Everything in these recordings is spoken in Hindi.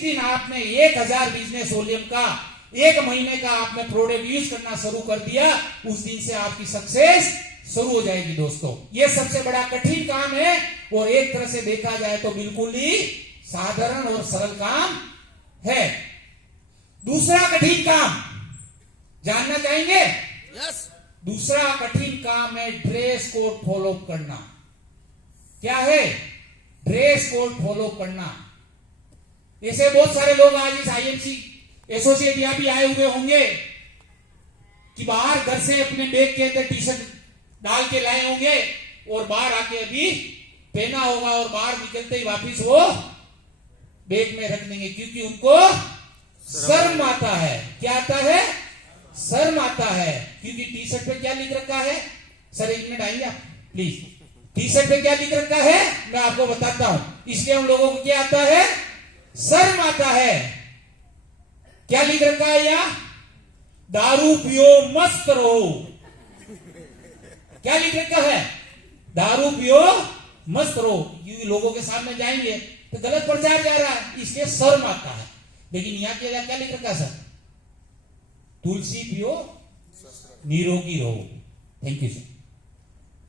दिन आपने 1000 बिजनेस वॉल्यूम का 1 महीने का आपने प्रोडक्ट यूज करना शुरू कर दिया, उस दिन से आपकी सक्सेस शुरू हो जाएगी दोस्तों। ये सबसे बड़ा कठिन काम है और एक तरह से देखा जाए तो बिल्कुल ही साधारण और सरल काम है। दूसरा कठिन काम जानना चाहेंगे? यस। दूसरा कठिन काम है ड्रेस कोड फॉलो करना। क्या है? ड्रेस कोड फॉलो करना। ऐसे बहुत सारे लोग आज इस आईएमसी एसोसिएट यहां भी आए हुए होंगे कि बाहर घर से अपने बैग के अंदर टी शर्ट डाल के लाए होंगे और बाहर आके अभी पहना होगा और बाहर निकलते ही वापिस वो बैग में रख देंगे, क्योंकि उनको शर्म आता है। क्या आता है? शर्म आता है। क्योंकि टी शर्ट पे क्या लिख रखा है? सर 1 मिनट आइए आप प्लीज। टी शर्ट पे क्या लिख रखा है मैं आपको बताता हूं। इसलिए हम लोगों को क्या आता है? शर्म आता है। क्या लिख रखा है यहां? दारू पियो मस्त रहो। क्या लिख रखा है? दारू पियो मस्त रहो। क्योंकि लोगों के सामने जाएंगे तो गलत प्रचार जा रहा है, इसलिए शर्म आता है। लेकिन यहां क्या लिख रखा है सर? तुलसी पियो निरोगी रहो। Thank you sir.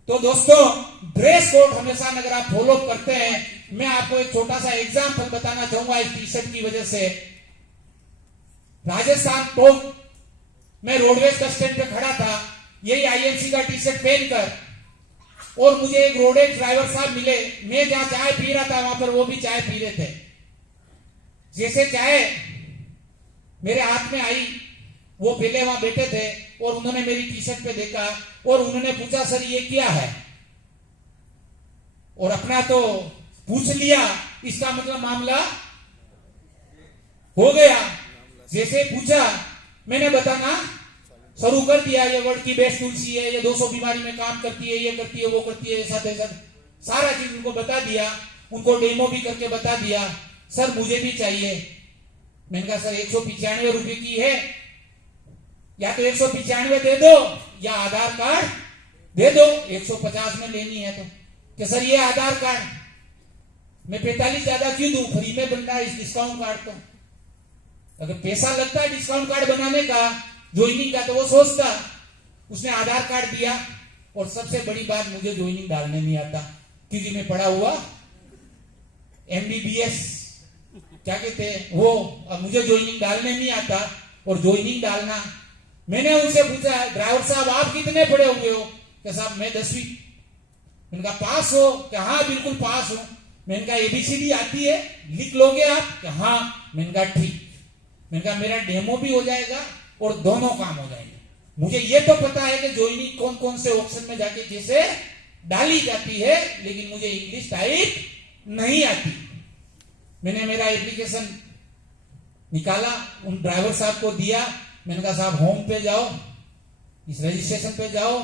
तो दोस्तों ड्रेस कोड हमेशा अगर आप फॉलो करते हैं, मैं आपको एक छोटा सा एग्जांपल बताना चाहूंगा इस टी शर्ट की वजह से। राजस्थान टोल मैं रोडवेज बस स्टैंड पे खड़ा था, यही आईएमसी का टी शर्ट पहनकर, और मुझे एक रोडवेज ड्राइवर साहब मिले। मैं जहां चाय पी रहा था वहां पर वो भी चाय पी रहे थे। जैसे चाय मेरे हाथ में आई, वो पहले वहां बैठे थे और उन्होंने मेरी टी शर्ट पे देखा और उन्होंने पूछा सर ये क्या है, और अपना तो पूछ लिया, इसका मतलब मामला हो गया। जैसे पूछा मैंने बताना शुरू कर दिया, ये वर्ड की बेस्ट तुलसी है, ये 200 बीमारी में काम करती है, ये करती है, वो करती है, ऐसा सारा चीज उनको बता दिया। उनको डेमो भी करके बता दिया। सर मुझे भी चाहिए। मैंने कहा सर 195 रुपए की है, या तो 195 दे दो या आधार कार्ड दे दो। 150 में लेनी है तो कि सर ये आधार कार्ड मैं 45 ज्यादा क्यों दूं, फ्री में बन रहा है इस डिस्काउंट कार्ड। तो अगर पैसा लगता है डिस्काउंट कार्ड बनाने का, ज्वाइनिंग का, तो वो सोचता। उसने आधार कार्ड दिया और सबसे बड़ी बात मुझे ज्वाइनिंग डालने नहीं आता, क्योंकि मैं पढ़ा हुआ MBBS क्या कहते हैं वो, अब मुझे ज्वाइनिंग डालने नहीं आता। और ज्वाइनिंग डालना, मैंने उनसे पूछा ड्राइवर साहब आप कितने पढ़े हुए हो? कि साहब मैं 10वीं। मैंने कहा पास हो? कि हाँ बिल्कुल पास हो। मैंने कहा ABCD आती है, लिख लोगे आप? कि हाँ। मैंने कहा ठीक। मैंने कहा मेरा डेमो भी हो जाएगा और दोनों काम हो जाएंगे। मुझे ये तो पता है कि ज्वाइनिंग कौन कौन से ऑप्शन में जाके जैसे डाली जाती है, लेकिन मुझे इंग्लिश टाइप नहीं आती। मैंने मेरा एप्लीकेशन निकाला, उन ड्राइवर साहब को दिया। मैंने कहा साहब होम पे जाओ, इस रजिस्ट्रेशन पे जाओ,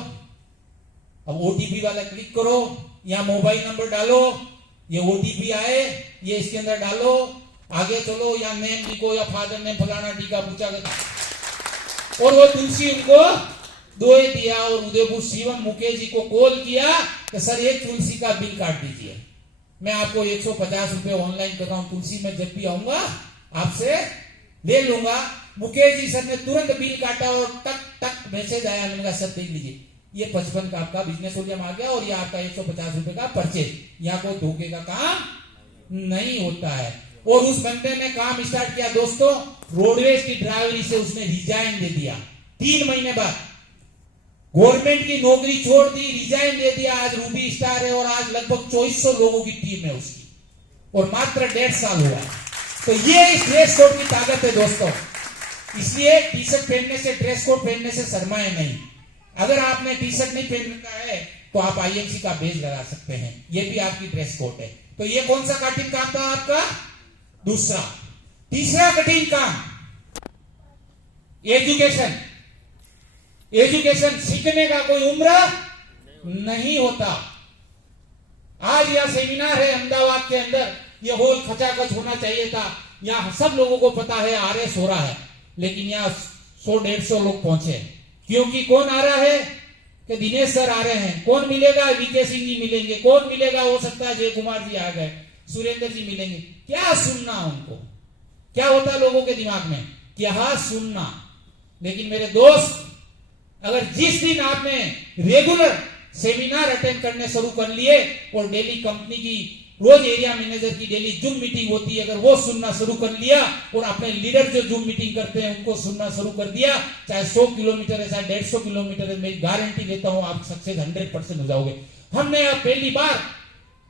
अब OTP वाला क्लिक करो, या मोबाइल नंबर डालो, ये OTP आए ये इसके अंदर डालो, आगे चलो, या नेम लिखो, या फादर नेम फलाना टीका पूछा कर। और वो तुलसी उनको दोए दिया और उदयपुर शिवम मुकेश जी को कॉल किया कि सर एक तुलसी का बिल काट दीजिए, मैं आपको 150 रुपए ऑनलाइन कर रहा हूं, तुलसी में जब भी आऊंगा आपसे ले लूंगा। मुकेश जी सर ने तुरंत बिल काटा और टक टक मैसेज आया। मैंने कहा सर देख लीजिए ये 55 का आपका बिजनेस वॉल्यूम आ गया और ये आपका 150 रुपए का परचेज। यहाँ कोई धोखे का काम नहीं होता है। और उस बंदे ने काम स्टार्ट किया दोस्तों, रोडवेज की ड्राइवरी से उसने रिजाइन दे दिया। 3 महीने बाद गवर्नमेंट की नौकरी छोड़ दी, रिजाइन दे दिया। आज रूबी स्टार है और आज लगभग 2400 लोगों की टीम है उसकी, और मात्र 1.5 साल हुआ। तो ये इस ड्रेस कोड की ताकत है दोस्तों। इसलिए टी शर्ट पहनने से, ड्रेस कोड पहनने से शर्माए नहीं। अगर आपने टी शर्ट नहीं पहन रखा है तो आप IMC का बेज लगा सकते हैं, ये भी आपकी ड्रेस कोड है। तो ये कौन सा कठिन काम था आपका? दूसरा। तीसरा कठिन काम एजुकेशन। एजुकेशन सीखने का कोई उम्र नहीं होता। आज यह सेमिनार है अहमदाबाद के अंदर, यह हॉल खचाखच होना चाहिए था। यहां सब लोगों को पता है RS हो रहा है, लेकिन यहां 100-150 लोग पहुंचे। क्योंकि कौन आ रहा है? कि दिनेश सर आ रहे हैं। कौन मिलेगा? VK सिंह जी मिलेंगे। कौन मिलेगा? हो सकता है जय कुमार जी आ गए, सुरेंद्र जी मिलेंगे। क्या सुनना उनको? क्या होता है लोगों के दिमाग में? क्या सुनना। लेकिन मेरे दोस्त, अगर जिस दिन आपने रेगुलर सेमिनार अटेंड करने शुरू कर लिए और डेली कंपनी की रोज एरिया मैनेजर की डेली जूम मीटिंग होती है, अगर वो सुनना शुरू कर लिया और अपने लीडर जो जूम मीटिंग करते हैं उनको सुनना शुरू कर दिया, चाहे 100 किलोमीटर है चाहे 150 किलोमीटर है, मैं गारंटी देता हूं आप सक्सेस 100% हो जाओगे। हमने अब पहली बार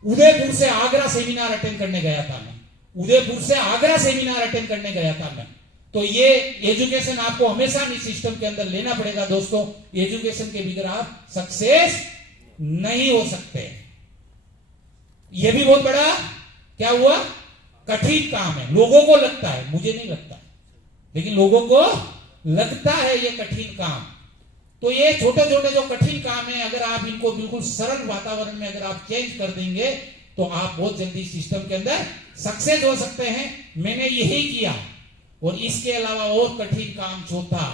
उदयपुर से आगरा सेमिनार अटेंड करने गया था मैं, उदयपुर से आगरा सेमिनार अटेंड करने गया था मैं। तो ये एजुकेशन आपको हमेशा इस सिस्टम के अंदर लेना पड़ेगा दोस्तों। एजुकेशन के बगैर आप सक्सेस नहीं हो सकते। यह भी बहुत बड़ा क्या हुआ, कठिन काम है। लोगों को लगता है, मुझे नहीं लगता, लेकिन लोगों को लगता है ये कठिन काम। तो ये छोटे छोटे जो कठिन काम है, अगर आप इनको बिल्कुल सरल वातावरण में अगर आप चेंज कर देंगे तो आप बहुत जल्दी सिस्टम के अंदर सक्सेस हो सकते हैं। मैंने यही किया। और इसके अलावा और कठिन काम चौथा,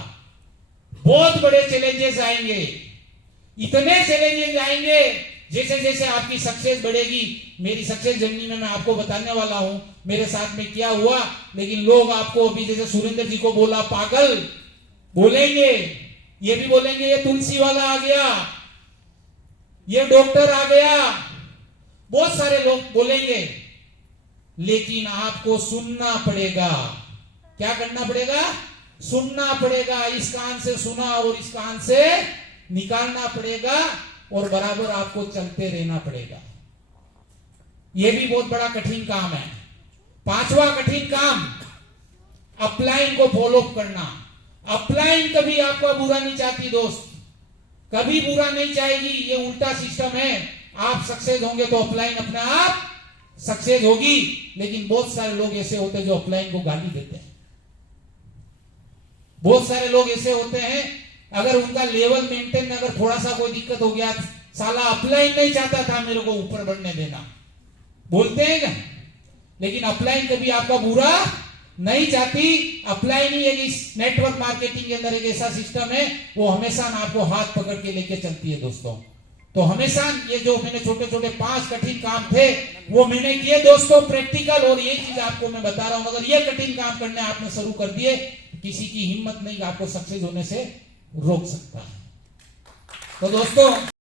बहुत बड़े चैलेंजेस आएंगे, इतने चैलेंजेस आएंगे जैसे जैसे आपकी सक्सेस बढ़ेगी। मेरी सक्सेस जर्नी में मैं आपको बताने वाला हूं मेरे साथ में क्या हुआ। लेकिन लोग आपको अभी जैसे सुरेंद्र जी को बोला पागल बोलेंगे, ये भी बोलेंगे ये तुलसी वाला आ गया, ये डॉक्टर आ गया, बहुत सारे लोग बोलेंगे। लेकिन आपको सुनना पड़ेगा। क्या करना पड़ेगा? सुनना पड़ेगा। इस कान से सुना और इस कान से निकालना पड़ेगा और बराबर आपको चलते रहना पड़ेगा। यह भी बहुत बड़ा कठिन काम है। पांचवा कठिन काम, अपलाइन को फॉलो करना। अपलाइन कभी आपका बुरा नहीं चाहती दोस्त, कभी बुरा नहीं चाहेगी। ये उल्टा सिस्टम है। आप सक्सेस होंगे तो अपलाइन अपने आप सक्सेस होगी। लेकिन बहुत सारे लोग ऐसे होते हैं जो अपलाइन को गाली देते हैं। बहुत सारे लोग ऐसे होते हैं, अगर उनका लेवल मेंटेन अगर थोड़ा सा कोई दिक्कत हो गया, साला अपलाइन नहीं चाहता था मेरे को ऊपर बढ़ने देना, बोलते हैं क्या? लेकिन अपलाइन कभी आपका बुरा नहीं चाहती। अपलाइन ही एक नेटवर्क मार्केटिंग के अंदर एक ऐसा सिस्टम है, वो हमेशा आपको हाथ पकड़ के लेके चलती है दोस्तों। तो हमेशा ये जो मैंने छोटे छोटे 5 कठिन काम थे वो मैंने किए दोस्तों, प्रैक्टिकल। और ये चीज आपको मैं बता रहा हूं, अगर ये कठिन काम करने आपने शुरू कर दिए, किसी की हिम्मत नहीं आपको सक्सेस होने से रोक सकता है। तो दोस्तों